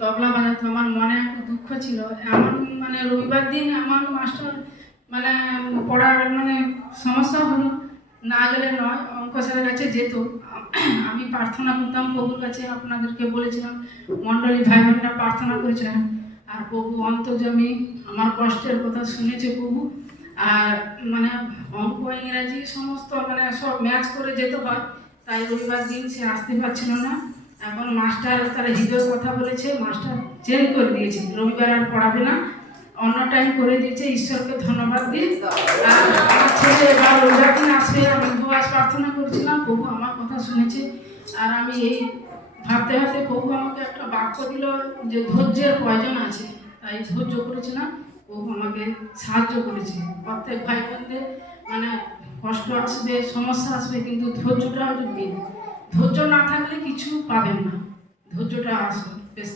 তবলা বাজাতে আমার মনে একটু দুঃখ ছিল। এমন মানে রবিবার দিন আমার মাস্টার মানে পড়ার মানে সমস্যা হলো, না গেলে নয়, অঙ্ক স্যারের কাছে যেত। আমি প্রার্থনা করতাম, প্রভুর কাছে আপনাদেরকে বলেছিলাম, মণ্ডলী ভাই বোনেরা প্রার্থনা করেছিলাম আর প্রভু অন্তর্জামী আমার কষ্টের কথা শুনেছে প্রভু। আর মানে অঙ্ক, ইংরাজি সমস্ত মানে সব ম্যাচ করে যেতে হয়, তাই রবিবার দিন সে আসতে পারছিল না। এখন মাস্টার, তার হৃদয় কথা বলেছে, মাস্টার চেঞ্জ করে দিয়েছে। রবিবার আর পড়াবে না। অন্য টাইম করে দিয়েছে। ঈশ্বরকে ধন্যবাদ দিই আর ছেলে এবার আসবে আমি উপবাস প্রার্থনা করেছিলাম, প্রভু আমার কথা শুনেছে। আর আমি এই ভাবতে ভাবতে প্রভু আমাকে একটা বাক্য দিল যে ধৈর্যের প্রয়োজন আছে। তাই ধৈর্য করেছিলাম। প্রভু আমাকে সাহায্য করেছে। প্রত্যেক ভাই বোনদের মানে কষ্ট আসবে, সমস্যা আসবে, কিন্তু ধৈর্যটা হচ্ছে ধৈর্য না থাকলে কিছু পাবেন না। ধৈর্যটা আসবে বেশ